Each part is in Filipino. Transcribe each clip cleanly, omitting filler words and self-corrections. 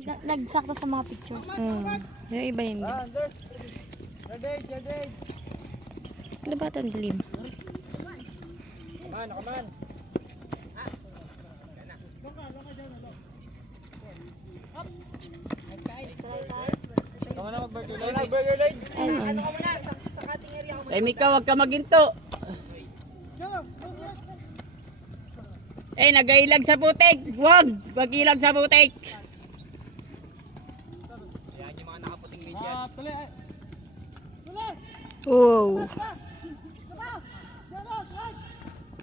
Nagsakto sa mga pictures. Yung iba hindi. Ano ba ito ang dilim? Ay, Mika, wag ka maginto. Eh, nagailag sa putik. Wag ilag sa putik. Yan yung mga nakaputing medyas. Oh.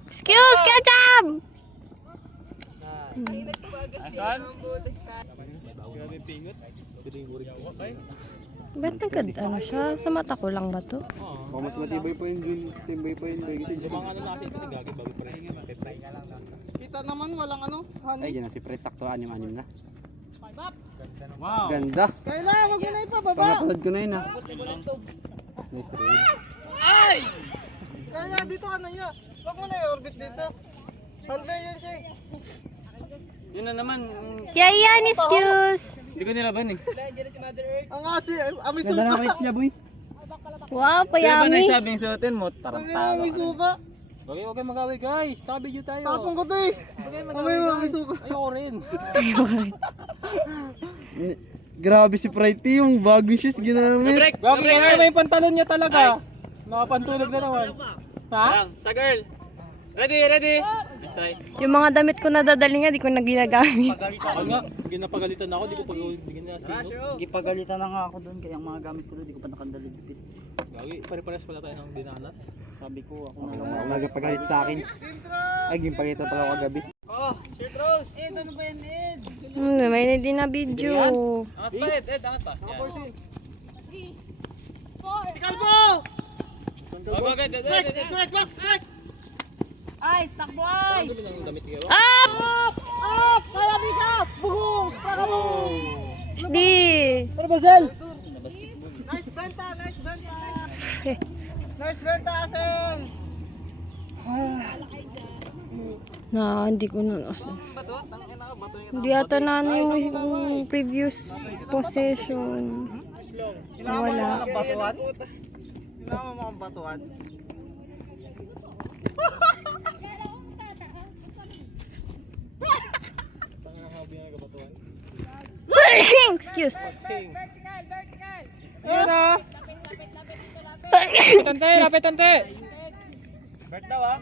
Excuse, Ketchup! Asan? Ba't ano siya? Sa mata ko lang ba to? Oh, mas matibay pa yung tibay pa yun. Kasi Mga ano na kasi ito, gagawin bago pa rin. kita naman walang ano. Ay, yun na si Fred. Sakto, anim-anim na. Wow. Ganda. Kailan, wag mo na ipababa. Pangapalad ko na yun ha. Nice trade. Ay! Kaya dito ka na niya. Wag mo na i-orbit dito. Halbe yun siya. Yun na naman. Kaya yan, excuse! Hindi ko nilaban eh. Ang asi, amoy Ganda na suka. kahit siya, boy. Wow, Sino ba payami! nagsabing suotin mo? Ang Tarantado. amoy suka. Okay, okay magawin guys. Tabi tayo. Tapong ko to eh. Amoy suka. Ayoko rin. Grabe si Pride yung bagong shoes ginamit. Gagi nga yung pantalon niya talaga. Nakapantulog na naman. Ha? Sa girl. Ready. Let's try. Yung mga damit ko na dadali nga, di ko na ginagamit. Ako nga, ginapagalitan ako, di ko pag-ginasino. Gipagalitan na nga ako doon kaya ang mga gamit ko doon di ko pa nakadaligpit. Gagi, pare-pares pala tayo ng dinanas. Sabi ko ako na nagpagalit sa akin. Ay, gipagalitan pala ako kagabi. Oh, shirt Rose. Ano ba yan, Ed? May na din na video. Angat pa, Ed, angat pa. Si Calvo! Strike, Strike, box, strike! Ay, stock boy! Up! Up! Kaya Mika! Bugong! Para mo! SD! Ano ba, Sel? Nice benta! Nice benta, Sel! Hindi ko na. Hindi ata na yung previous possession. Wala. Batuan? Hinama mo ang batuan? Excuse. Ayan ah! Lapitante. Bert daw ah.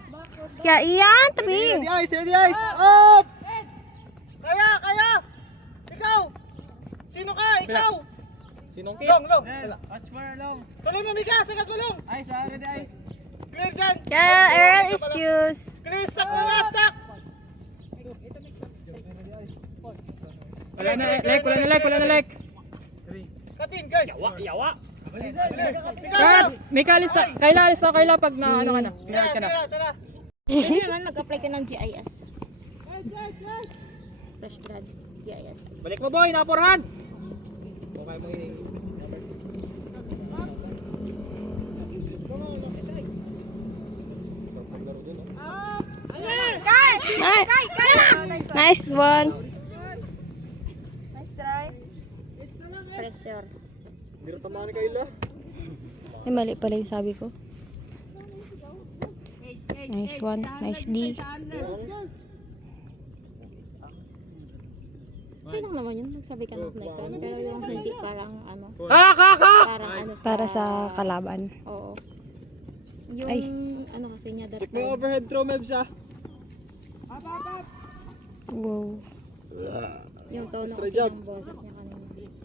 Kaya iyan, tabi. Ready eyes! Up! Kaya! Ikaw! Sino ka? Ikaw! Sinong Long! Watch for long. Tuloy mo, Mika! Sagat mo, Long! Ice ready ice. Clear dyan! Kaya Earl, excuse. Clear stock muna! Stock! Wala na like. Katin, guys! Yawa. Ikaw! Kaila pag na ano ka na. Pinalik ka na. Tara! Hindi naman mag-apply ka ng GIS. Right! Fresh grad, GIS. Balik mo boy, naporhan. Okay mo ini. Nice one. Nice try! Pressure. Hindi rin tamaan ni Kayla. Mali pala yung sabi ko. Nice one. Nice D. Okay lang naman yun. Nagsabi ka ng nice one. Pero yung hindi parang ano. Parang ano para sa kalaban. Oo. Yung Ay. ano kasi niya that Check mo yung time. overhead throw, Mebs ah. Wow. Yung tono Extra kasi job. ng boses niya kanina.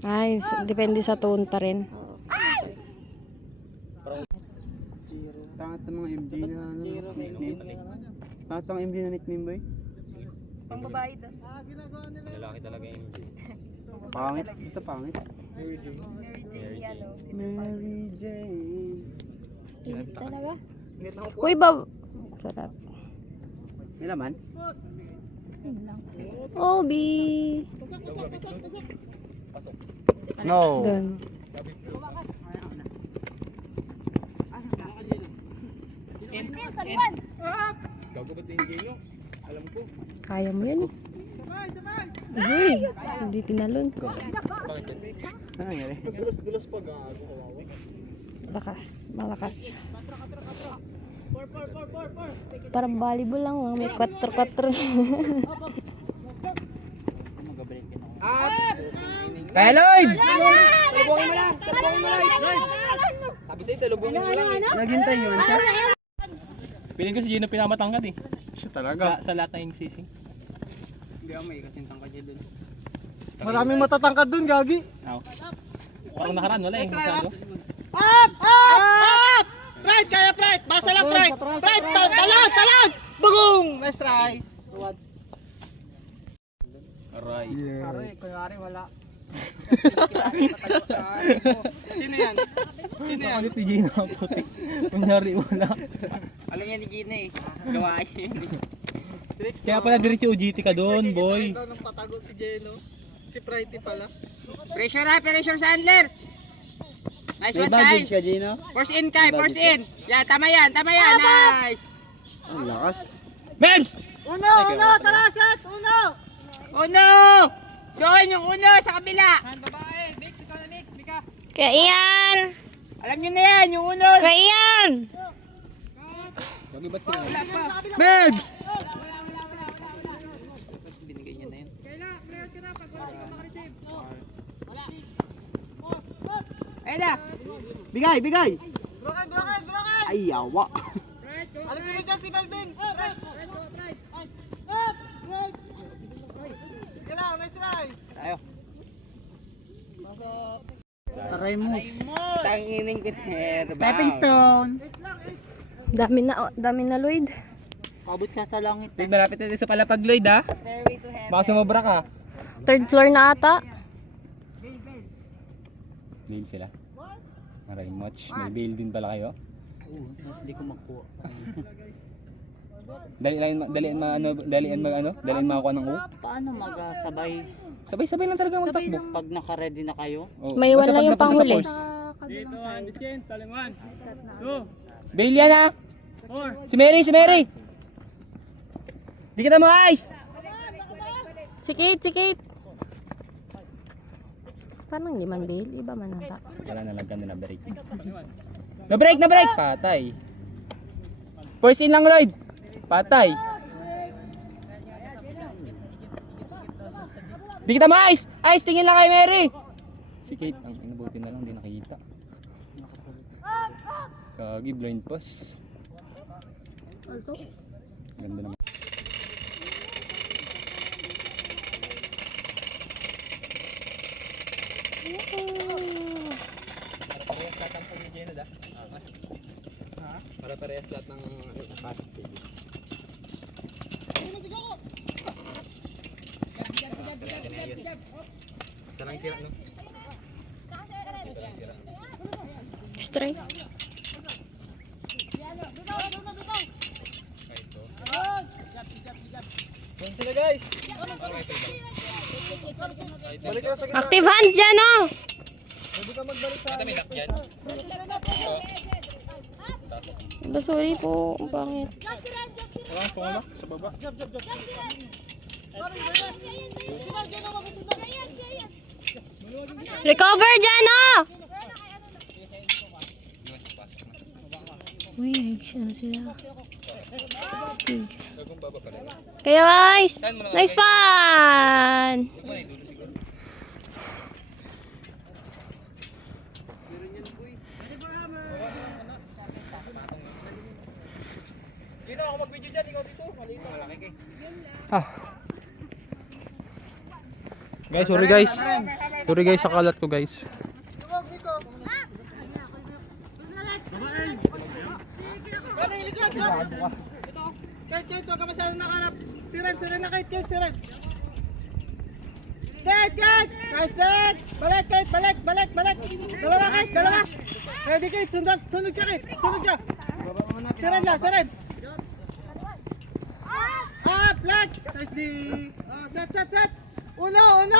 Nice. Depende sa tone pa rin. Oo. Tangat ng mga MG na nickname. Tangat ng MG na nickname ba eh? Pang babae doon. Lalaki talaga yung MJ. Pangit. Basta pangit. Mary Jane Yalo. Mary Jane. Talaga? Uy, sarap. May laman? Obi. No. Doon. Gago ba tingin nyo? Alam ko. Kaya mo yun. Sabay! Uy. Hindi tinalon. Ano nangyari? Dulas-dulas pa gago. Kawawa. Lakas, malakas. Parang volleyball lang, may 4-4. Kaya Lloyd! Salubungin mo lang! Sabi sa'yo, salubungin mo lang eh. Naghintay yun. Piling ko si Gino pinamatangkad eh. Siya talaga. Sa lahat ng sising. Hindi ako may kasintang kanya dun. Maraming matatangkad dun, Gagi. Parang nakaraan, wala eh. Masyado. Up! Up! Pride! Kaya Pride! Basa lang Pride! Pride! Talon! Talon! Bugong! Nice try! Aray. Kunyari wala. Sino yan? Sino yan? Kalit ni Gino ang puti. Kunyari wala. Alam niya ni Gina eh. Gawain. Kaya pala diretso UGT ka doon, boy. Daw ng patago si Jeno. Si Pride pala. Pressure ha, pressure sa handler. Nice one, Kai. ka, Gino? Force in, Kai. Force in. Yan, tama yan. Tama yan. Nice. Ang lakas. Mems! Uno! Uno! Tara, set! Uno! Uno! Gawin yung uno sa kabila. Kaya iyan! Alam nyo na yan, yung uno. Kaya iyan! Wagi ba't sila? Babes! Binigay niya na yun. Ayun na. Bigay, bigay! Broken! Broken! Broken! Ay, yawa. Alisin mo dyan si Melvin! Pride! Up! Pride! Sige lang, nice try! Tayo. Aray mo. Tangining pinher. Stepping stone. Dami na Lloyd. Abot siya sa langit. Lloyd, malapit na din sa palapag, Lloyd ha? Baka sumobra ka. 3rd floor na ata. Bail sila. Aray, much. May bail din pala kayo. Mas di ko makuha. Dalian makakuha ng U. Paano magasabay? Sabay-sabay lang talaga magtakbo. Pag naka-ready na kayo? Oh, May basta wala pag yung napunta sa panghuli. force. Dito, Handiskins, taling 1, 2, Bail yan ha! 4. Si Mary! Si Mary! Di kita mga ice! Sikit, sikit. Parang hindi man bail, iba man ata. Wala na lang na break. Na break! Na break! Patay! First in lang, Lloyd! Patay! Di kita mga ice! Ice! Tingin lang kay Mary! Si Kate, ang inabuti na lang, di nakikita. Kagi, blind pass. Ganda naman. Para parehas lahat ng capacity. Isa lang sira, no? Ito lang sira. Straight. Doon sila guys! Balik ka sa gitna. Active hands dyan oh! Pwede ka magbalik sa May lock yan. Sorry po, ang pangit. Wala, pumama sa baba. Jab, jab, jab. Parang ganyan. Ganyan, ganyan, magusunod. Recover dyan oh! Uy, siya sila. Kaya guys, nice fun! Hindi na ako mag-video dyan, ikaw dito. Malito. Malaki kay. Guys, sorry guys. Sorry guys sa kalat ko guys. Huwag dito. Kaya yung likod, Rob. Kate, huwag ka masyadong nakarap. Siren na Kate, Siren. Kate! Nice set! Balik, Kate, balik. Dalawa, Kate, dalawa. Ready, Kate, sunod ka, Kate. Sunod ka. Siren. Ah, flex! Nice di. Set. Uno!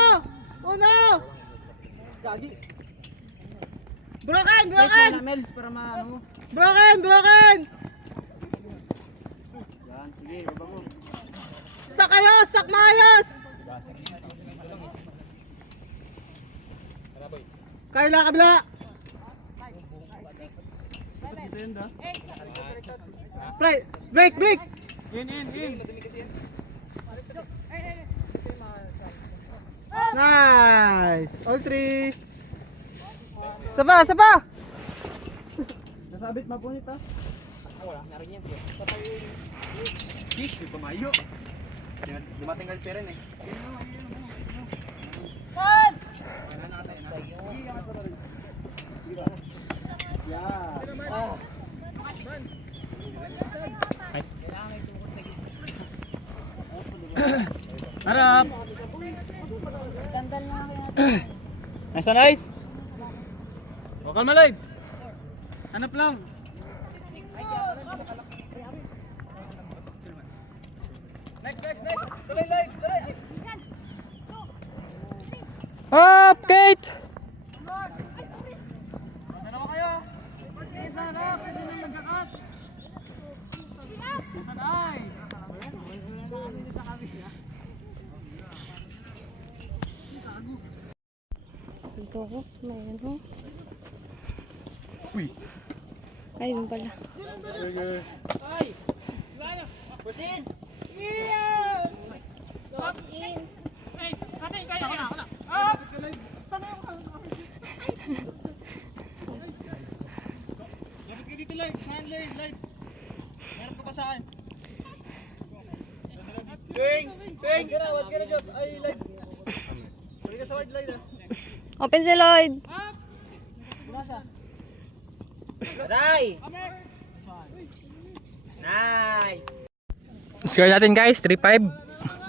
Gagi. Broken! Mels para maano mo. Broken! Yan, sige, baba mo. Stuck maayos! Carla, kabila! Play! Break! Break! Nice! All three! Saba! Saba! Nasabit mapunit ha? Di pumayo. Dumating ka si Ren eh. Nice. Harap. Nice na nice. O kalma Lloyd. Hanap lang. Next. Tuloy Lloyd. Tuloy. Up, Kate! Dalawa kayo. Isa na. Kasi nang nagkakat. Isa nice. Dito ko. Mayroon ho. Uy. Ay, yun pala. Lapit ka dito Lloyd. Saan Lloyd? Meron ka pa saan? Ping! Wag ka na job. Ay Lloyd. Balik ka sa wide Lloyd ah. Open si Lloyd. Nice! Score natin guys, 3-5.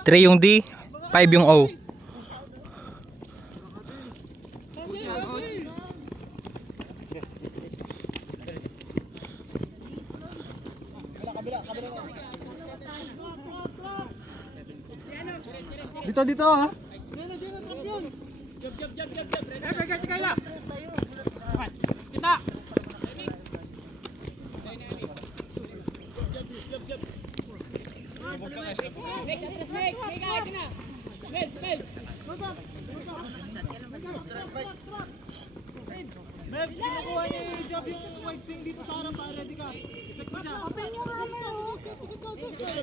3 yung D, 5 yung O. Dito ha. Kita! Mebs, kinukuha niya yung job yung wide swing dito sa harap para ready ka. Check mo siya.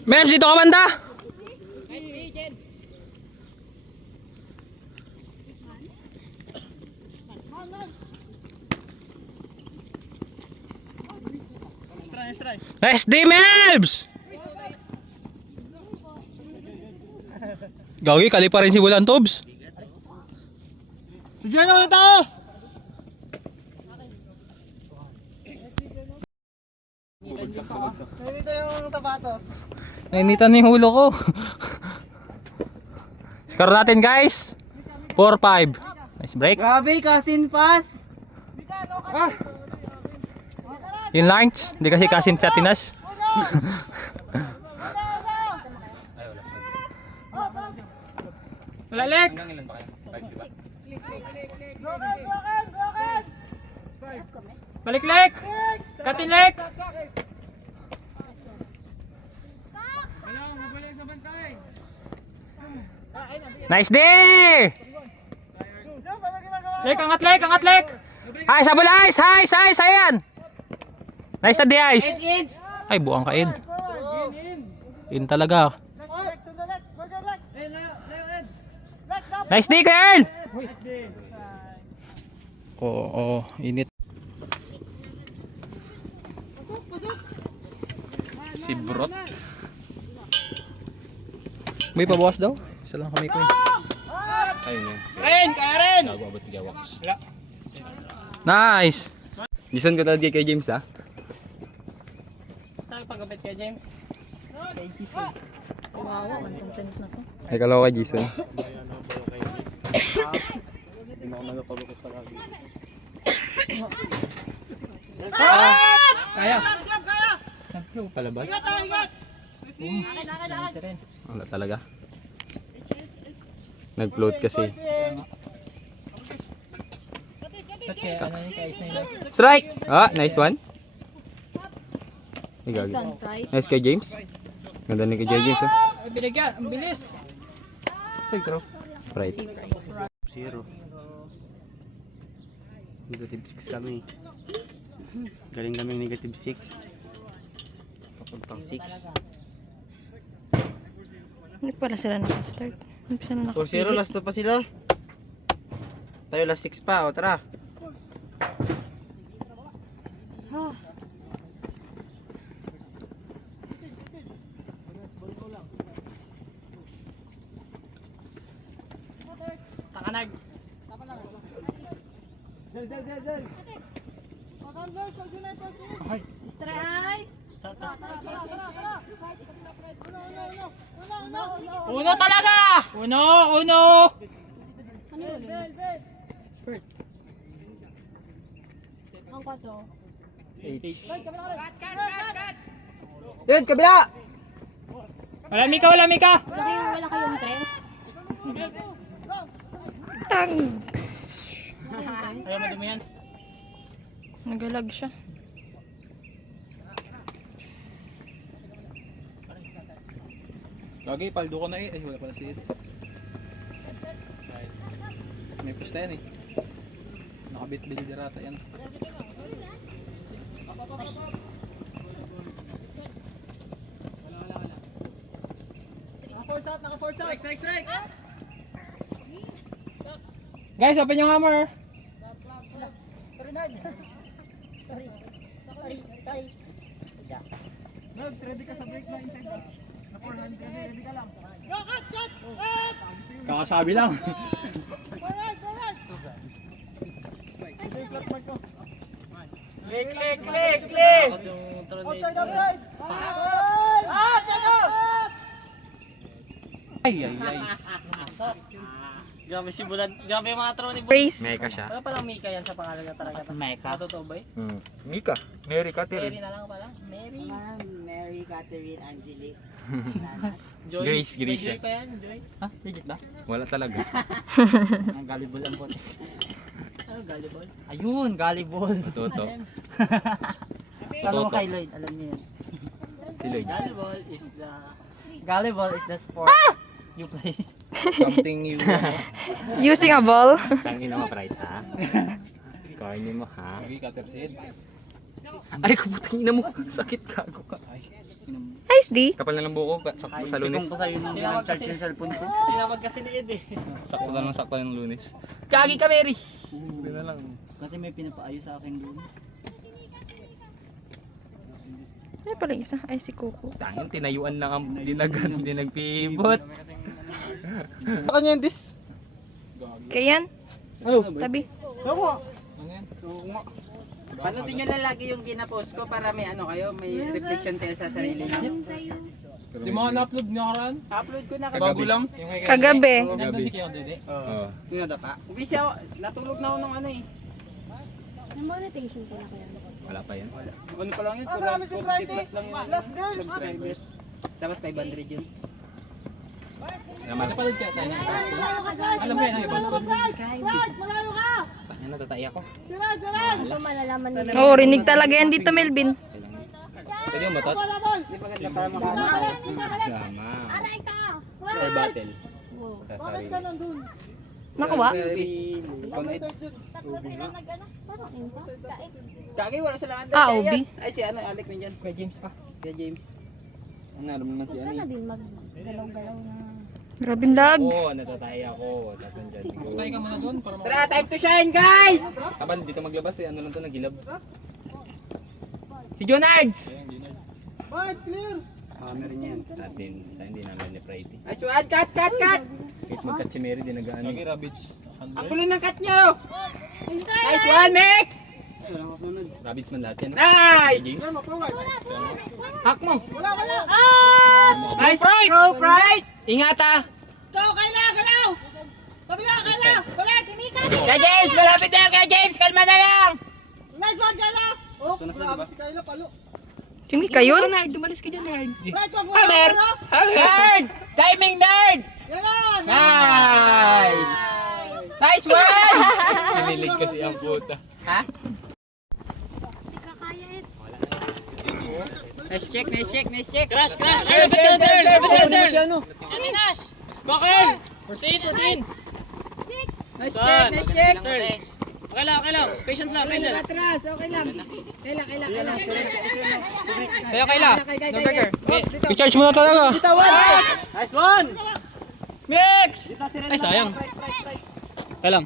Mems, dito ka banda! Try. Nice D, Mems! Gagi, kali pa rin si Bulan Tobs. Si Jano ulit ako! Nandito yung sapatos. Nainitan na yung ulo ko. Score natin guys, 4-5. Nice break. Grabe, kasin fast. Yung lines, hindi kasi kasin sa Tinas. Malalek! Baliklek! Katinlek! Nice D! Lek, angat lek! Ay, sabol ice! Ice! Ayan! Nice na D, ice! Ay, buang ka, Ed. In talaga. Nice D, girl! Oo, init. Si Brot. May pabawas daw? Isa lang kami ko. Ren! Nice! Jason ko talaga kay James ah. Saan pagkabit kay James? Ay kalaw kay Jason. Kaya! Palabas? Wala talaga. Nag-float kasi. Strike! Ah, nice one. Nice kay James. Ganda ni kay James ah. Binigyan, ang bilis! Right. 0. Negative 6 kami. Galing kami negative 6. Papuntang 6. Hindi pala sila nakastart. Hindi pa sila nakapili. 4-0, last 2 pa sila. Tayo last 6 pa, o tara. Takanag. Uno talaga! Uno! Ang 4. Yun, kabila! Wala Mika! Wala kayong tres. Tang! Ayaw madumi yan. Nagalag siya. Lagi, paldo ko na eh. Ay, wala pala si Ed. May pusta yan eh. Nakabit-bil dirata yan. Naka-force out. Strike. Guys, open yung hammer! Nerves, ready ka sa break na inside na. Na forehand, ready ka lang. Go, cut! Kakasabi lang. Forehand! Ito yung flat mark ko. Click! Outside! Ay. Grabe si Bulan. Grabe yung mga tro ni Bulan. Brace. Meka siya. Wala palang Mika yan sa pangalan niya talaga. Meka. Totoo ba eh? Mika. Mary Mary Catherine. na lang pala. Mary. Mary, Catherine, Angelique. Joy. Grace May siya. Joy pa yan, Joy. Ha? Legit ba? Wala talaga. Ang gullible ang bote. Ano, Gallibol? Ayun, gullible. Toto. Tanong mo kay Lloyd, alam niyo yun. Si Lloyd. Gallibol is the... Gullible is the sport you play. Something you... Using a ball. Tangin na ma-pride ha? Corny mo ha? Lagi cutter si Ed. Ay, kaputang ina mo. Sakit kago ka. Nice D. Kapal na lang buko. Sakto sa Sigong lunes. ko sa'yo nung Tinawag charge kasi- yung cellphone ko. Tinawag kasi ni Ed eh. Sakto ng lunes. Kagi ka, Mary! Hindi na lang. Kasi may pinapaayos sa akin doon. Ano pala yung isa? Ay, si Coco. Tangin, tinayuan lang ang dinagan. Hindi nagpivot. Kanya yung dis. Kaya yan. Oh, Tabi. Tama. Panoodin nyo lang lagi yung kinapost ko para may ano kayo, may reflection kayo sa sarili nyo. Di mo na-upload nga karan? Upload ko na Bago lang? Yung kay Kagabi. Nandun si Keo Dede. Oo. Yun na pa. Hindi siya, natulog na ako nung ano eh. Monetization ko na kaya. Wala pa yan. Ano pa lang yun, Marami si 40 Friday. plus lang yun. Last games. Subscribers. Dapat 500 yun. Naman. Napanood kaya tayo ng Basco? Alam mo yan ang Basco? Malayo ka! Paano natatay ako? Sirad! So malalaman nila. Oo, rinig talaga yan dito, Melvin. Pwede mo matot? Labon! Hindi maganda para makano. Tama. Or battle. Sa Bakit sarili. ka nandun? Nakuha? Parang impact. Kagi, wala silang under. Ah, Kaya Obi. yan. Ay, si ano, Alec nandyan. Kaya James pa. Kaya James. Ano naman naman si Huwag ka Ani? na din maggalaw-galaw na. Grabing lag. Oo, natatay ako. Tapos dyan. Tayo ka muna doon para Tara, time to shine, guys! Tabal, dito maglabas eh. Ano lang to, nagilab. Si Jonards! Bars, clear! Hammer niyan. Atin, sa hindi namin ni Friday. Nice one, cut! Kahit magkat si Mary, di nag-ano. Lagi Rabits. Ang gulo ng cut nyo! Nice one, Mix! Rabbits man lahat yan. Nice! James. Forward! Hack mo! Wala! Nice go, Pride! Ingat ah! Go, Kayla! Galaw! Tabi ka, Kayla! Balik! Kaya James, malapit na yan, Kaya James! Kalma na lang! Nice one, Kayla! Oh, grabe si Kayla, palo. Chimika yun? Nerd, dumalis ka dyan, Nerd. Right, wag mo Hammer! Nerd! Timing nerd! Yan lang! Nice! Nice one! Kinilig kasi ang puta. Ha? Nice check. Crash! Ay, better! Ano Nash? Go, Carl! Proceed! Nice check. Sir. Okay lang. Patience lang, patience. Atras, okay lang. Kailan. Sa'yo, Kayla. No burger. I-charge mo na talaga. Nice one! Mix! Ay, sayang. Kaya lang.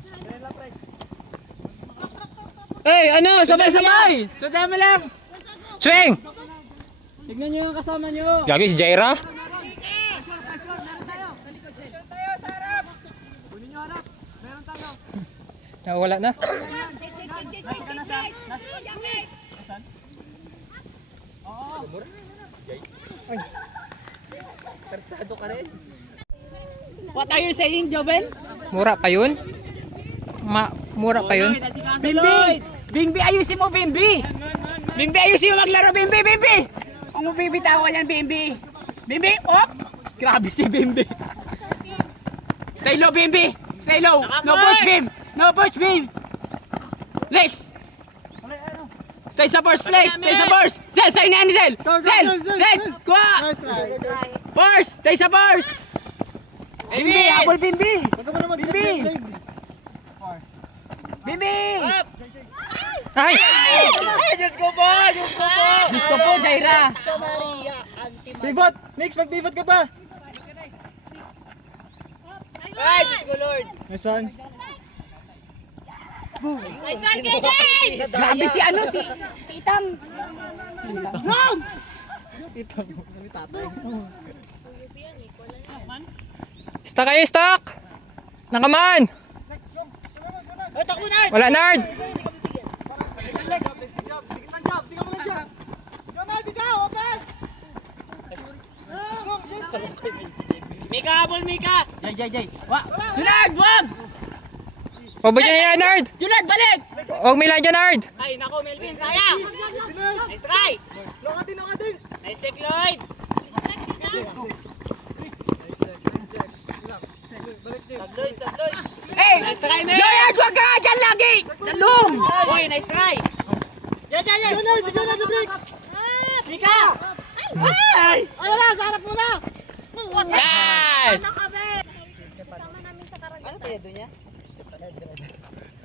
Hey, ano? Sabay! Sundan mo lang. Swing! Tignan nyo yung kasama nyo. Gagi si Jaira. Wala na. What are you saying, Jovel? Mura pa yun? Mura pa yun? Bimbi, ayusin mo, Bimbi! Bimbi, ayusin mo maglaro, Bimbi! Kung mo bibitawan yan, Bimbi! Bimbi, op! Grabe si Bimbi! Stay low, Bimbi! Stay low! No push, Bim! No push, Bim! Lex! Stay sa first, Lex! Stay sa first! Zel, sa'yo na yan, Zel! Zel! Kuha! Nice try. First! Stay sa first! Bimbi! Apple, Bimbi! Huwag ka mo naman Bibi! Bimbi! Ay! Gusto po, Jaira! Pivot! Mix, mag-pivot ka pa! Ay, Diyos ko, Lord! Nice one. Grabe si ano, si Itang! Stock kayo, stock! Nakaman! Wala, Nard! Jay! Junard, wag! Pabot niya yan, Nard! Junard, balik! Huwag may lang dyan, Nard! Ay, nako, Melvin, sayang! Nice try! Lokatin! Nice check, Lloyd! Hey! Nice try, man! Junard, wag ka dyan lagi! Talong! Uy, nice try! Si Jonah, break! Mika! Ay! Ay, wala! Sa harap mo na! Yes!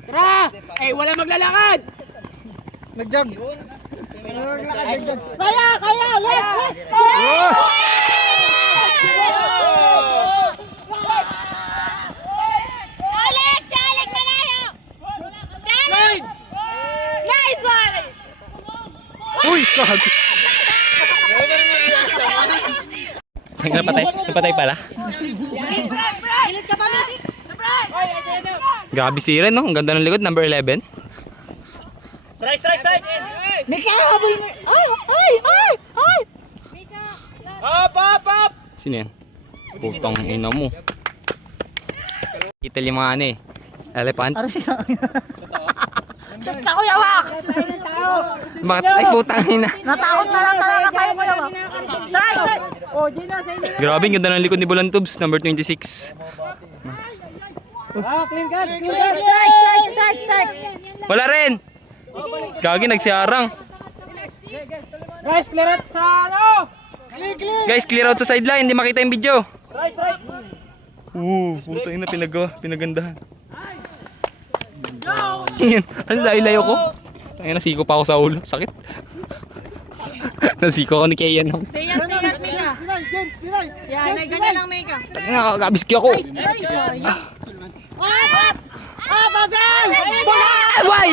Tara! Eh, wala maglalakad! Nag-jog! Kaya! Let's! Salik malayo! Salik! Nice one! Uy! Kagi! Napatay pala. Grabe si Ren, no? Ang ganda ng likod, number 11. Strike! Mika, habol mo! Ay! Up! Sino yan? Putang ina mo. Kita yung mga ano eh. Elephant. Ka, Kuya Wax! Bakit? Ay putang ina. Natakot na lang talaga tayo, Kuya Wax! Strike! Grabe, ang ganda ng likod ni Bulantubs, number 26. Clean cut! Strike! Wala rin! Gagi, nagsiarang. Guys, clear out sa ano! Guys, clear out sa sideline, hindi makita yung video. Strike! Putang ina, pinagandahan. Yan, ang layo ko. Ay, nasiko pa ako sa ulo, sakit. Nasiko ako ni Kian. Siyat, Mika! Yan, ganyan lang, Mika! Nakakabiski ako. Basel! Why?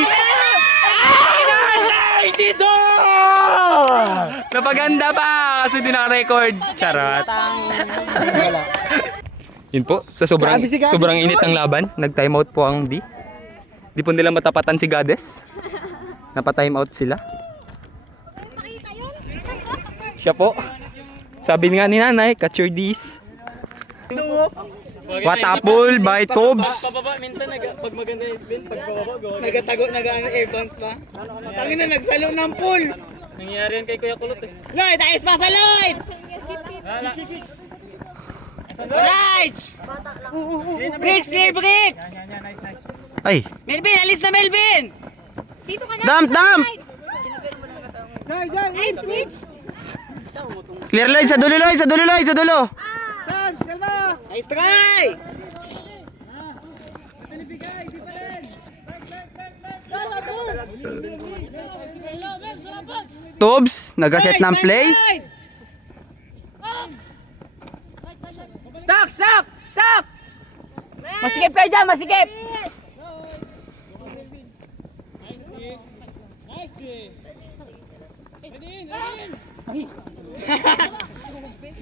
Napaganda pa kasi di naka-record. Charot. Yun po, sa sobrang init ng laban, nag-timeout po ang D. Di po nila matapatan si Goddess. Napa-timeout sila. Siya po. Sabi nga ni nanay, catch your D's. What apple by Tobs? Pababa, minsan pag maganda yung spin, pag pababa, gawa. Nag-ano airbounce pa? Tangin na, nagsalo ng pool! Nangyayari yan kay Kuya Kulot eh. Lloyd, ayos pa sa Lloyd! Right! Bricks, near bricks! Ay, Melvin, alis na Melvin! Dito ka na! Dump! Nice switch! Clear line sa dulo, Lloyd! Sa dulo! Nice try! Tubs, nagaset ng play. Stop! Stop! Stop! Masikip kayo dyan, masikip!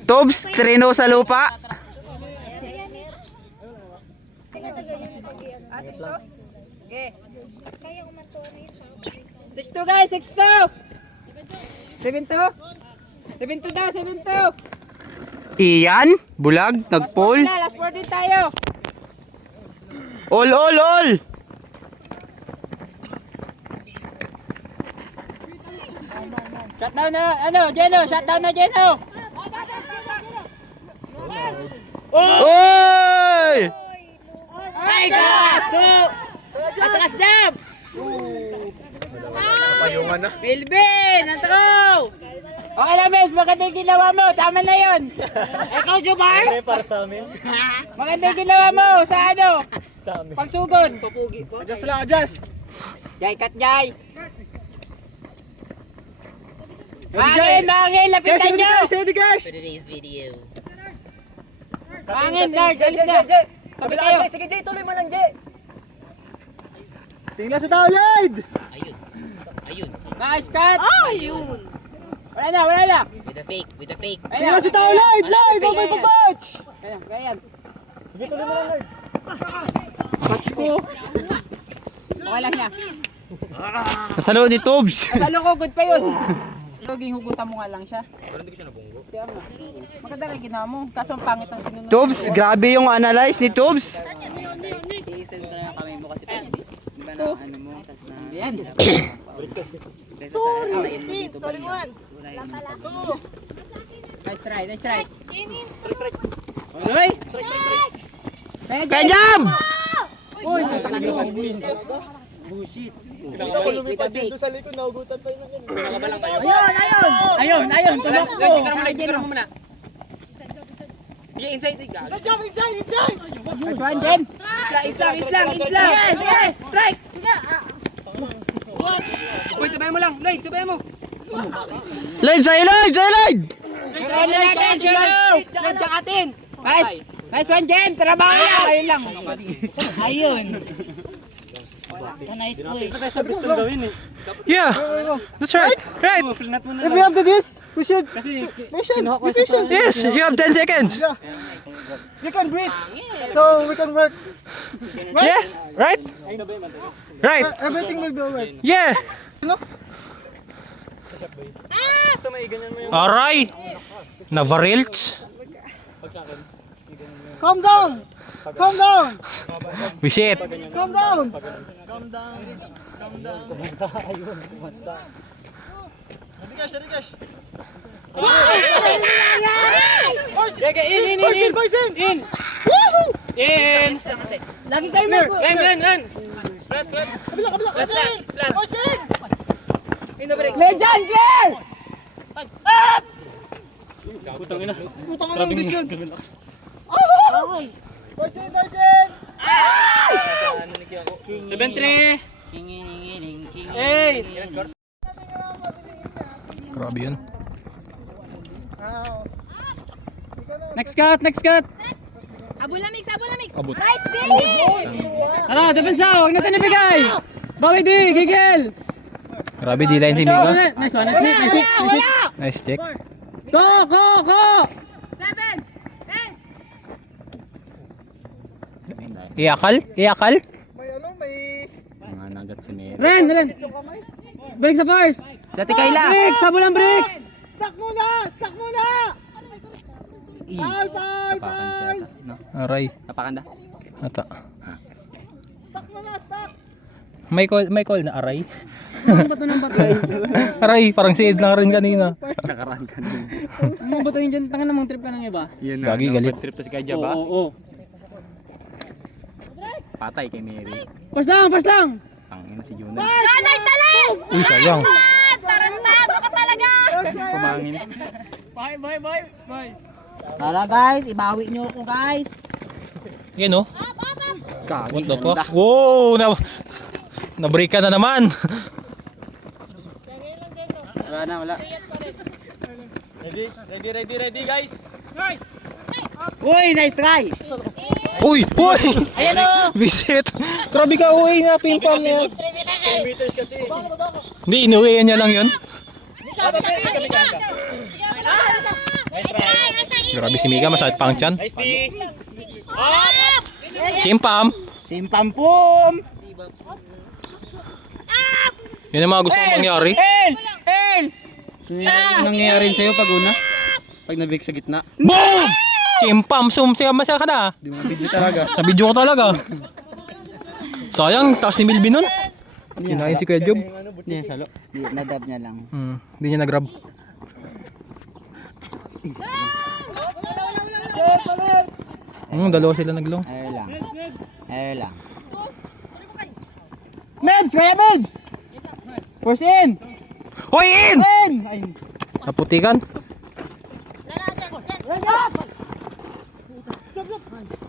Tubs, trino sa lupa. 6-2 guys, 6-2! 7-2? 7-2 daw, 7-2! Iyan, bulag, nagpull. Last 4 din tayo! All! Shutdown na, Jeno! Shutdown na, Jeno! Oy! Ay, kaso! Atakas jab! Bilbin! Antakow! Okay lang, Mes. Maganda yung ginawa mo. Tama na yun. Ikaw, Jomar? Para sa amin. Maganda yung ginawa mo. Sa ano? Sa amin. Pagsugod. Adjust lang, adjust. Jay, cut, Jay. Mangin, lapitan nyo. Steady, guys. Mangin, guard. Alis na. Sabi kayo. Sige, Jay. Tuloy mo lang, Jay. Tingnan sa download. Ayun. Nice cut. Ayun. Wala na. With the fake. Tingnan sa download. Live. Okay, pag-coach. Ganyan. Sige, tuloy mo lang, Lord. Coach ko. Okay lang niya. Nasa loob ni Tubs. Kalo ko, good pa yun. Laging hugutan mo nga lang siya. Pero hindi ko siya nabunggo. Kaya nga. Maganda rin ginawa mo. Kaso ang pangit ang sinunod. Tubs, grabe yung analyze ni Tubs. I-send ko na yung kamay mo kasi di ba na ano mo, tas na... Yan. Sorry, one. Nice try. Hoy! Kaya jam! Uy, Bullshit. With the fake. Ayun, tulak mo. Tignan mo muna. Sige, inside. nice one, Jen. Islang. Yes! Strike! Uy, sabayan mo lang. Lloyd, sabayan mo. Lloyd, sa'yo Lloyd! Nice one, Jen. Trabaho lang. Ayun lang. Ayun. Nice boy. Yeah, that's right. Right. If we have to this, we should. Be patient. Yes, you have 10 seconds. We can breathe. So we can work. Yes, right? Right. Everything will be alright. Yeah. Aray. Navarilch. Calm down. Wisit. Calm down. In. Lagi kayo mag... Ren. Legend, clear! Force in! 7-3. Grabe yun. Next cut. Abulamix! Abot. Nice day! Tara, depensa. Huwag natin ibigay. Bawi di, gigil. Grabe di line si Mika. Nice one. Nice. Nice stick. Go. 7! Iyakal? Mga nagat si Mary. Ren. Break sa first. Dati Kayla. Break, sabulang breaks. Stuck muna! Foul! Tapakan siya ata, no? Aray. Tapakan da. Ata. Stuck muna! May call na aray. Aray, parang si Ed lang rin kanina. Nakaraan ka din. Mga bato yun dyan. Tangan namang trip ka ng iba. Yan Gagi, galit. Trip to si Kaya ba? Oo. Patay kay Mary. Pas lang. Tangina si Junan. Talag! Uy, sayang. Tarantado ka talaga! Kumangin. Bye. Tara guys, ibawi nyo ako guys. Yan oh. What the fuck? Wow! Na-break ka na naman. Wala na, wala. Ready, guys. Uy, nice try! Uy! Uy! Ayan o! Visit! Grabe ka uwi nga, ping-pong niya. 3 meters kasi. Hindi, inuwian niya lang yun. Grabe si Mika, masakit pang tiyan. Nice D. Chimpam! Simpampum! Yun ang mga gusto mong mangyari. El! El! Ano nangyayari sa'yo pag una? Pag nabig sa gitna? Boom! Chimpam! Masaya ka na. Di mo video talaga. Sa video ko talaga. Sayang, taas ni Milby nun. Kinain si Kuya Job. Hindi yan salo. Nadab niya lang. Hindi niya nag-grab. Dalawa sila naglong. Ayun lang. Ayun lang. Mebs! Kaya Mebs! Push in! Hoy, in! In! Ay, Naputikan.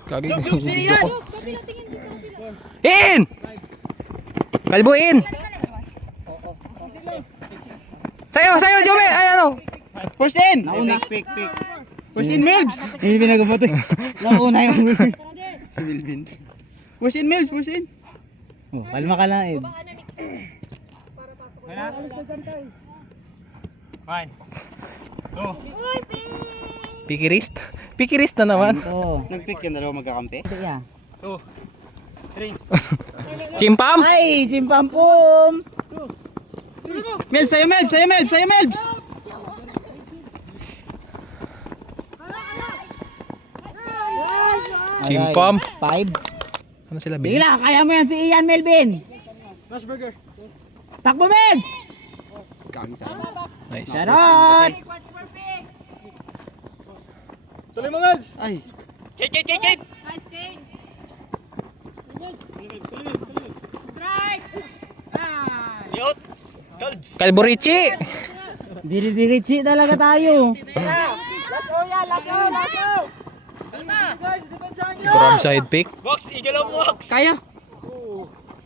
Kagi yung video ko. In! Kalbo in! Sayo, Joey! Ay, ano? push in! Nauna. Pick. Push in, Mebs! Hindi pinagabote. Nauna yung Si Milvin. Push in, Mills, push in. Oh, kalma ka lang, Ed. Pikirist? Pikirist na naman. Oh. Nag-pick yung dalawa magkakampi. Yeah. Chimpam! Ay, Chimpampum! Mills, sa'yo Mills, sa'yo Mills, sa'yo Mills! Chimpam! 5. Ano sila, Bin? Bigla, kaya mo yan si Ian Melvin. Takbo, Mebs! Kami sa'yo. Nice. Charot! Tuloy mo, Mebs. Ay, Kate. Yaut. Kalbs. Kalburichi! Diri-dirichi talaga tayo. Grab side pick. Box, eagle ang box. kaya.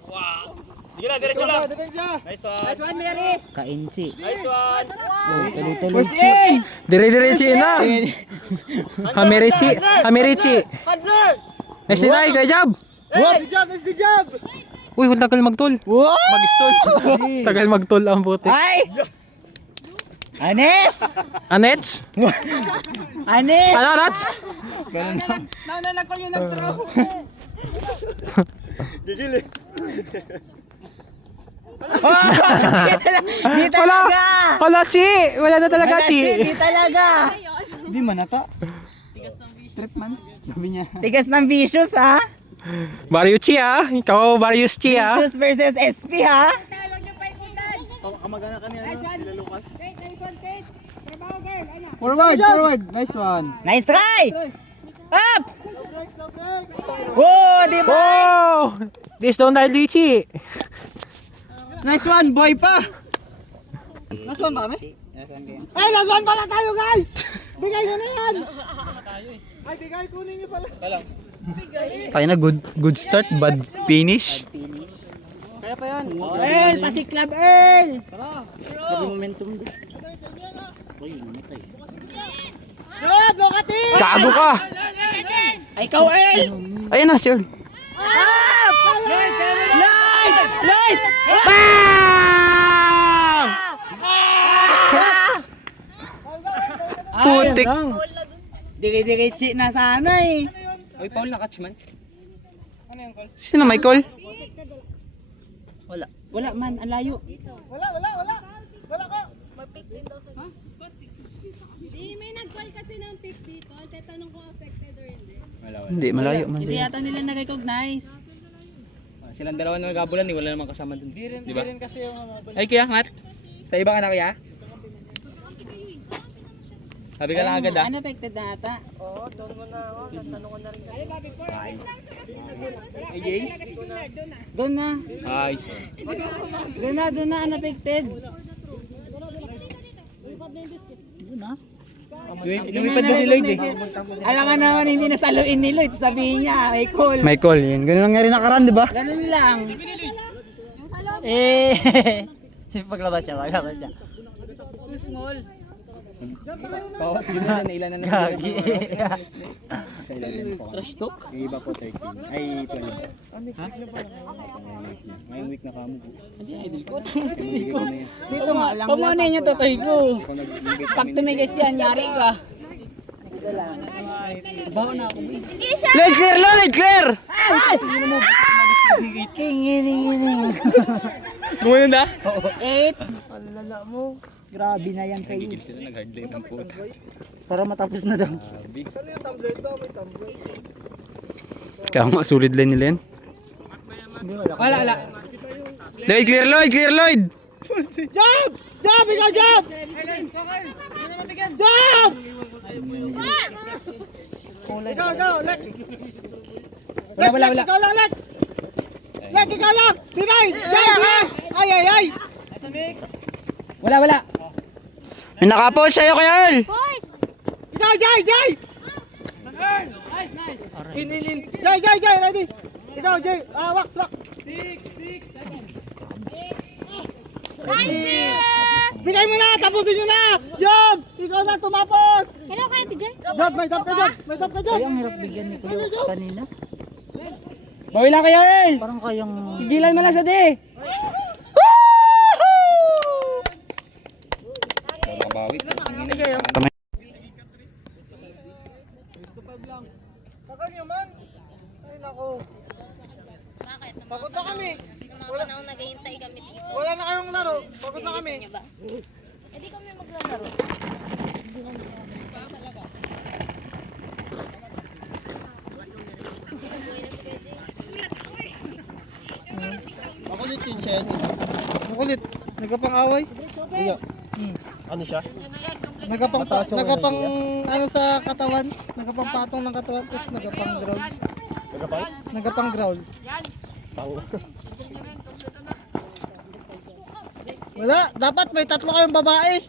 Wow. Sige na, diretso lang. Nice one. Kainchi. Nice one. Tuloy-tuloy. Push in! Dire-diretsi na! Hamirichi! Nice na, Kuya Job! Nice the job. Uy, tagal magtol. Mag-stall. Tagal magtol ang puti. Ay! Anes! Anets? Anes! Ano, Nats? Nauna na ko yung nag-throw. Gigil eh. Di talaga! Wala, Chi! Wala na talaga, Chi! Di talaga! Di man ata. Trip man. Sabi niya. Tigas ng vicious, ha? Barrio Chi, ha? Ikaw, Barrio Chi, ha? Vicious versus SP, ha? Kamagana kanina sila Lucas. Forward. Nice one. Nice try! Up! Oh, di ba? Oh! This don't die, Chi! Nice one, boy pa. Nice one ba kami? Ay, last one pala tayo, guys! Bigay nyo na yan! Ay, bigay, kunin nyo pala. Tayo na, good start, bad finish. Earl, pasiklab, Earl! Grabe momentum doon. Gago ka! Ay, ikaw, Earl! Ayun na, si Earl. Light! Putik. Diri-diritsi na sana eh. Uy, Paul, na-catch man. Sino Michael? Wala man, ang layo. May nag-call kasi ng pick dito. Tatanong kung affected or hindi. Hindi, malayo man Hindi siya. yata nila na-recognize. Silang dalawa na nagabulan, wala namang kasama dun. Di rin kasi yung ay, kaya, Matt? Sa ibang anak, kaya? Sabi ka lang agad, ah. Unaffected na ata. Doon na. Nice. Doon na, unaffected. Lumipad na si Lloyd eh. Alam nga naman, hindi nasaluin ni Lloyd. Sabihin niya, may call. Michael, yun. Ganun nangyari nakaraan, di ba? Ganun lang. Paglabas siya. small. Oo, sige na, nailan na Gagi. Trash talk? Yung iba po 13. Ay, 12. Ngayong week na kamo po. Hindi, idol ko. Dito nga lang. Pamanay niya tatay ko. Pag tumigas yan, yari ka. Baho na ako. Lloyd, clear, Lloyd, clear! Gumayon na? 8. Alala mo. Grabe na yan sa'yo. Gigil sila, nag-hardline ng puta. Para matapos na daw. Kaya nga, solid line nila yan. Wala. Lloyd, clear, Lloyd, clear, Lloyd! Jump! Jump! Ikaw jump! Jump! Ikaw, Lek! Wala. Ikaw lang, Lek! Lek, ikaw lang! Bigay! Jay! Ay! Wala. May nakapot sa'yo, Kuya Earl! Ikaw, Jay! In. Jay, ready? Ikaw, Jay. Wax. 6, 7. Bigay mo na! Tapusin nyo na! Job! Ikaw na tumapos! Hello kayo, TJ? Job, may job ka, Job! Ang hirap bigyan ni Kuya Ox kanina. Bawi lang kayo, Earl! Parang kayang... Higilan mo lang sa di! Makabawi. Tagal nyo man! Ay, nako. Bakit? Pagod na kami. Mga panahon naghihintay kami dito. Wala na kayong laro. Pagod na kami. Niyo ba? Hindi kami maglalaro. Makulit yun siya. Makulit. Nagapang-away. Ano siya? Nagapang ano sa katawan. Nagapang patong ng katawan. Tapos nagapang growl. Nagapang growl. Wala. Dapat may 3 kayong babae.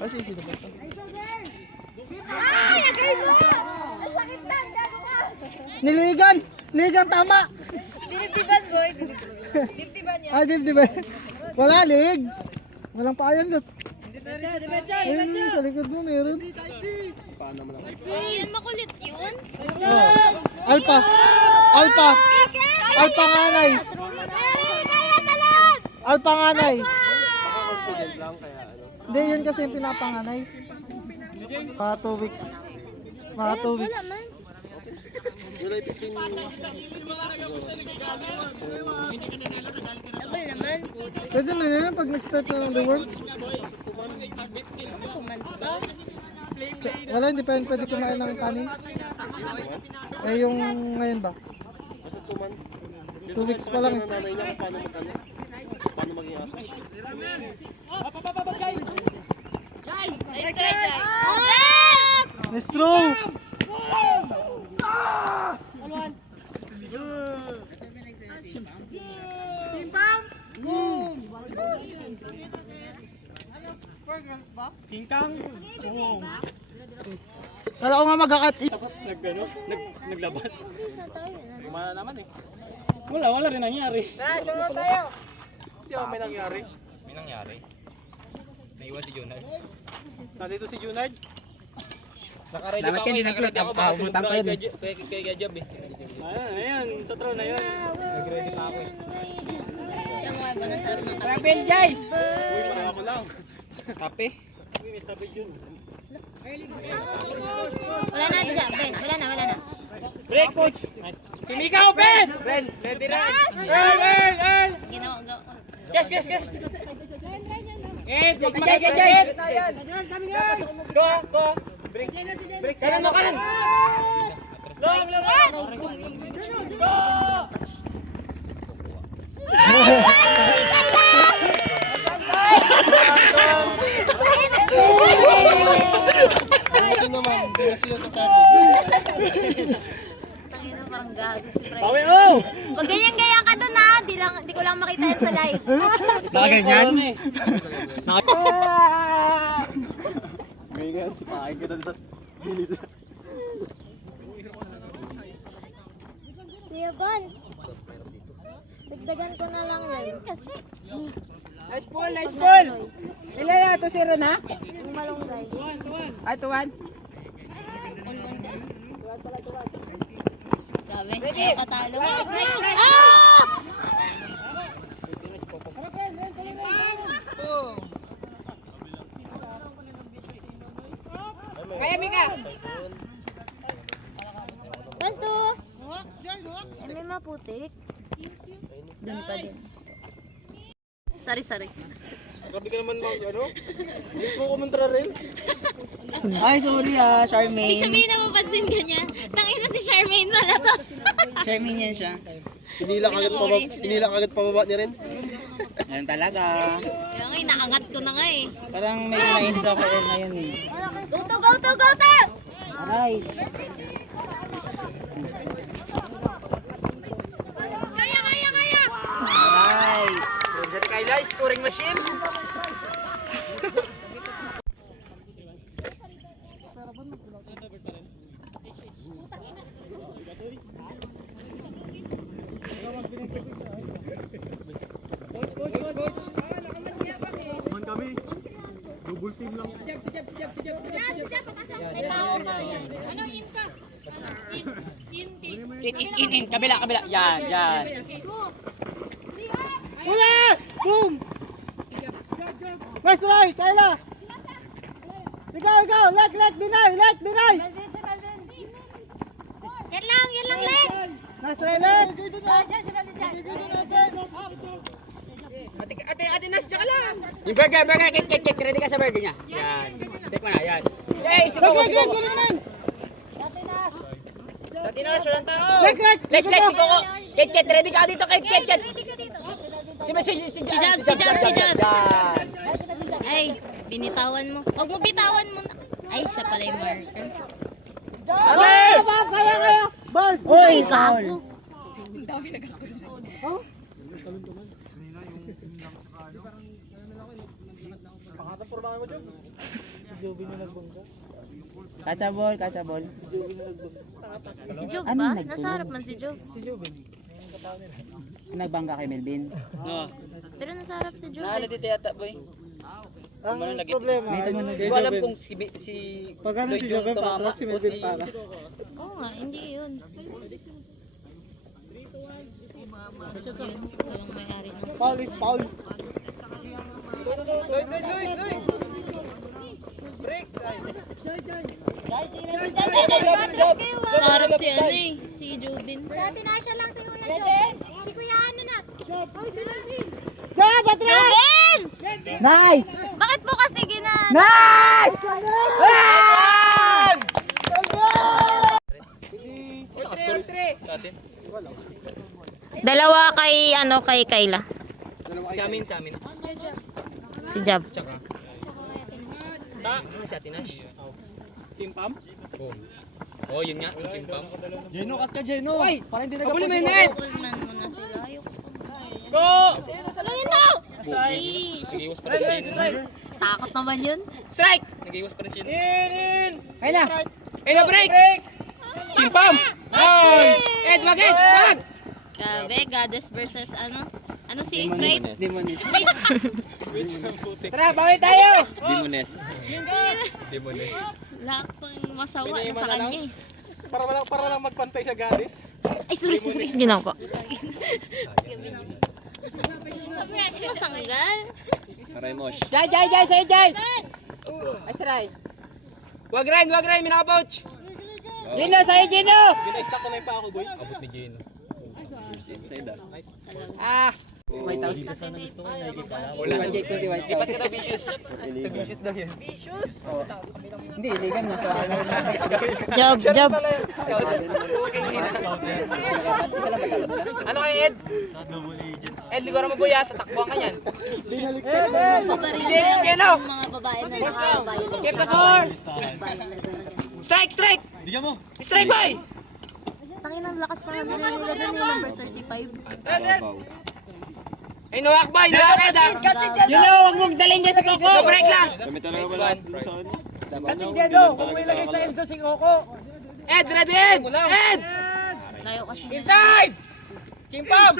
Kasi sino ba? Ay! Lagay mo! Ang sakit lang! Niligan! Ligan tama! Dinibdiban, boy. Dinibdiban niya. Dibdiban. Wala, lig! Walang paayan, Lot. Ayun, sa likod mo meron. Yan, makulit yun. Alpha! Alpha nganay! Alpha nganay! Hindi, yun kasi yung pinapanganay. Mga 2 weeks. Mga 2 weeks. Tagal naman. Pwede na yun pag nag-start na ng the world. 2 months pa. Wala, hindi pa yun pwede kumain ng kanin. Eh, yung ngayon ba? 2 weeks pa lang. Nice try, Jai. Let's throw! Kala ko nga magakat. Naglabas. Gumana naman eh. Wala rin nangyari. May nangyari. Naiwan si Junard. Nandito si Junard. Nakaready Dapat pa ako. yan, Nakaready ako. Baka abutan pa sumubra yun eh. kay Gajab eh. Ayan, sa throw na yun. Nag-ready pa ako eh. Yan mo ba nasaro ng kasi? Travel, Jai! Ako lang. Kape? Wala na, Dija. Ben, wala na. Break, coach! Nice. Si Mikaw, Ben! Ben, ready rin! Earl! Ginawa. Yes! Jai! Go! Break! Kanan mo, kanan! Long! Go! Ito naman, hindi na sila tatapos. Tangina, parang gago si Fred. Bawi, oh! Pag ganyan ka doon ha, di ko lang makita yan sa live. Nakaganyan? Kuya Bon, dagdagan ko na lang yun. Kasi, Nice ball, nice ball. Ilan na ito, 0 na? yung malunggay. Ay, 2-1. On ka. Gabi, ay patalo. Ah! Kaya, Mika. Ganto. May maputik. Dun pa din. Sorry. Grabe ka naman ano? Gusto ko kumontra rin. Ay, sorry Ibig Charmaine. sabihin na mapansin ka niya. Tangina si Charmaine pala to. Charmaine yan siya. Hinila kagad pababa niya rin. Yan talaga. Kaya nga, inaangat ko na nga eh. Parang may nainis ako ngayon eh. Go to! Aray. Kaya! Aray. Diyan Kayla, scoring machine. In. Kabila. Yan. Huli! Boom! Nice try, Kayla! Ikaw! Leg, deny! Yan lang, Lex! Nice try, leg! Ate Nas, tsaka lang. Yung burger, kit. Ready ka sa burger niya. Yan. Check mo na, yan. Hey, Leg, ganun naman! Ate Nas, walang tao. Leg! Lex, si Coco. Kit, ready ka dito, kit. Si Jab. Yan. Yan. Ay, binitawan mo. Huwag mo bitawan mo na. Ay, siya pala yung marker. Kaya! Balls! Uy, gago. Kacabol. Si Jov Ano ba? nagtulong? Nasa harap man si Jov. Nagbangga kay Melvin. No. Pero nasa harap si Jov. Dito yata, boy. Ang problema, Hindi ko alam kung si pag ano si Lloyd yung Joven tumama para, si o Melvin si... para. Oo nga, hindi yun. Yun, walang may-ari ng Foul. Sa harap si ano eh, si Jovin. Sa atin Asya lang si Kuya Jov. Si Kuya ano na. Jovin! Nice! Bakit po kasi ginana? Nice! Dalawa kay kay Kayla. Sa amin. Si Jab. Si Ate Nash. Team Pam? Oh, yun nga, yung Team Pam. Jeno, cut ka Jeno. Para hindi Abuli mo nag-post. yung net! Kulman mo na sila. Ayoko. Go! Saluhin mo! Sheesh. Nag-iwas pa rin siya. Takot naman yun. Strike! Nag-iwas pa rin siya. In! Kaya na. Hey, no break! Chimpam! Ed, wag! Grabe, Goddess versus ano? Ano si Freight? Demonis. Tara, bawi tayo! Demones. Lahat pang masawa na sa kanya eh. Para lang magpantay sa Gadis. Ay, sorry. Ginawa ko. Tanggal. Jai, sa'yo, Jai! Ay, try. Wag Ryan, minakapouch! Gino, sa'yo, Gino! Gina-stack ko na yung pa ako, boy. Abot ni Jane. Ah! Wala. White House. Lipat ka na vicious. Vicious daw yan. Hindi, iligan na sa Job. Ano kay Ed? Ed, ligura mo buya, tatakbuhan ka yan. Yung mga babae na nakabayan. Keep the course! Strike! Bigyan mo. Strike, boy! Tangin ang lakas na nila doon yung number 35. Ay, nawak boy, nawak Ed ah! Gino, huwag mong dalhin dyan sa Coco! So, break lang! Kating Jeno, kung may lagay sa Enzo si Coco. Ed, ready Ed! Ed! Layo kasi. Inside! Chimpam!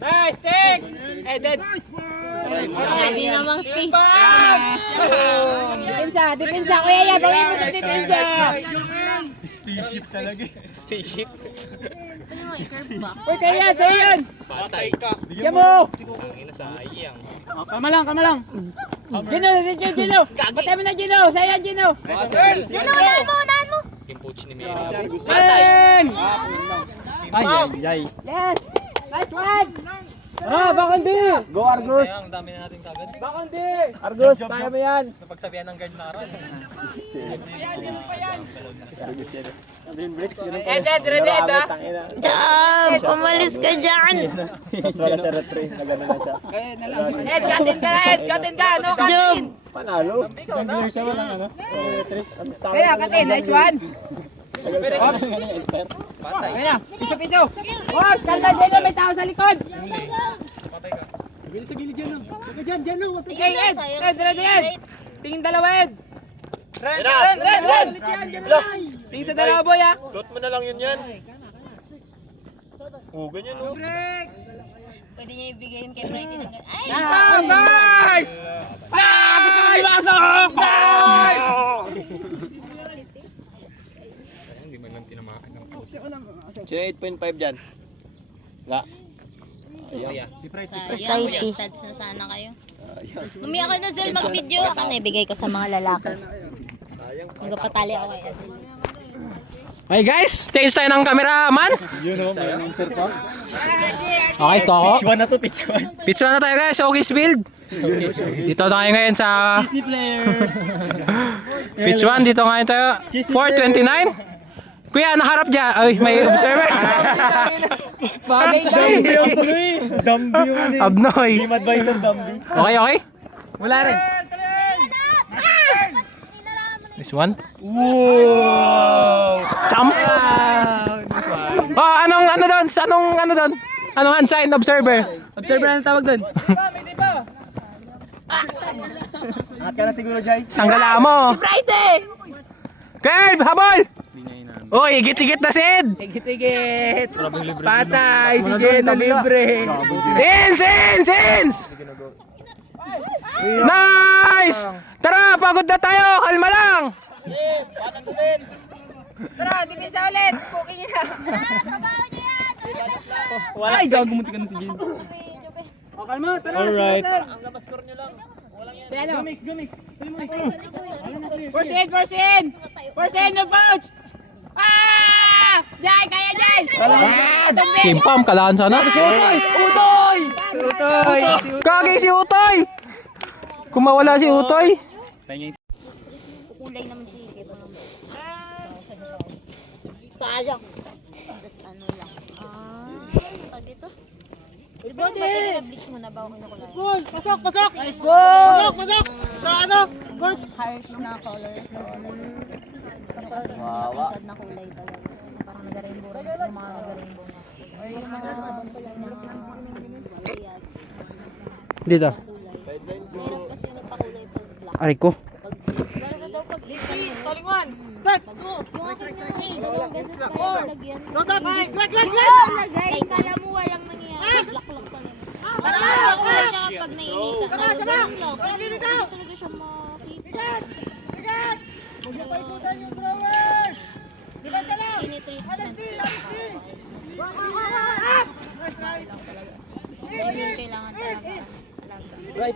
Nice, take! Headed! Hindi namang space. Depensa, depensa. Kuya yan, bawin mo sa depensa. Pwede mo i-curve ba? Uy, kaya yan, kaya yan. Patay ka! Bigyan mo. Sayang. Kama lang, kama lang. Gino, Gino. Patay mo na, Gino. Sayang, Gino. Yan, unahan mo, unahan mo. Yung coach ni Mary. Patay! Ay, ay, ay. Yes! Nice one! Bakandi! Go, Argus! Ang dami na natin kagad. Bakandi! Argus, kaya mo yan! Napagsabihan ng guard na karon. Headed, ready, Eda? Jam! Umalis ka dyan! Tapos wala siya retrain, nagano na siya. Ed, katin ka, Ed! Katin ka! No, katin! Panalo. Kaya, katin, nice one! Kaya na, piso-piso! Ops, kalma dyan, may tao sa likod! Ed, Ed, ready, Ed! Tingin dalawa, Ed! Ren! Tingin sa dalawa, boy, ha? Dot mo na lang yun yan. Oh, ganyan oh. Pwede niya ibigay yun kay Brighty ng ganyan. Ay! Nice! Gusto ko iwasok! Nice! Hindi man lang tinamaan ng coach. Sino 8.5 dyan? Nga. Sayang, may stats na sana kayo. Mamaya ka na, Zel, mag-video. Ako na ibigay ko sa mga lalaki. Magpapatali ako kay Zel. Okay guys, change tayo ng cameraman. Okay, Coco. Pitch 1 na to, pitch 1. Pitch 1 na tayo guys, Okies Field. Dito tayo ngayon sa Easy players. Pitch 1, dito ngayon tayo. 4:29. Kuya, naharap dyan. Ay, may observer. Bagay guys. Dambi yung ano eh. Abnoy. Team advisor Dambi. Okay, okay. Wala rin. This one. Wow! Sam. Oh, anong ano doon? Anong unsigned observer? Observer na tawag doon. Angat ka na siguro, Jai. Sanggala mo. Caleb, habol! Uy, igit-igit na si Ed! Igit-igit! Patay, sige, na libre! Sins! Nice! Tara, pagod na tayo! Kalma lang! Tara, dipisa ulit! Cooking na! Trabaho niyo yan! Ay, gago mo na si Jin. Kalma, tara! Alright. Gumix! First in, no pouch! Ah! Jai, kaya Jai! Chimpam, kalaan sana. Utoy! Kagi si Utoy! Kung mawala si Utoy. Kulay naman siya. Ito naman. Sayang. Tapos ano lang. Tag dito? Bleach mo na ba ako kinukulay? Pasok! Nice ball! Pasok! Sa ano? Harsh na color. So, wow. Na kulay talaga. Parang nag-rainbow rin. Yung mga nag-rainbow na. Or yung mga ayan. Dito. Meron kasi yung nagpakulay pag black. Ay ko. Meron ka daw pag Talingon! Set! yung akin na dalawang beses tayo lagyan. Load! Lagay! Kala mo walang nangyayari. Black lang talaga. Pag nainitan. Ganun lang. Hindi talaga siya makita. Tinitreat na. Ganyan kailangan talaga. Right!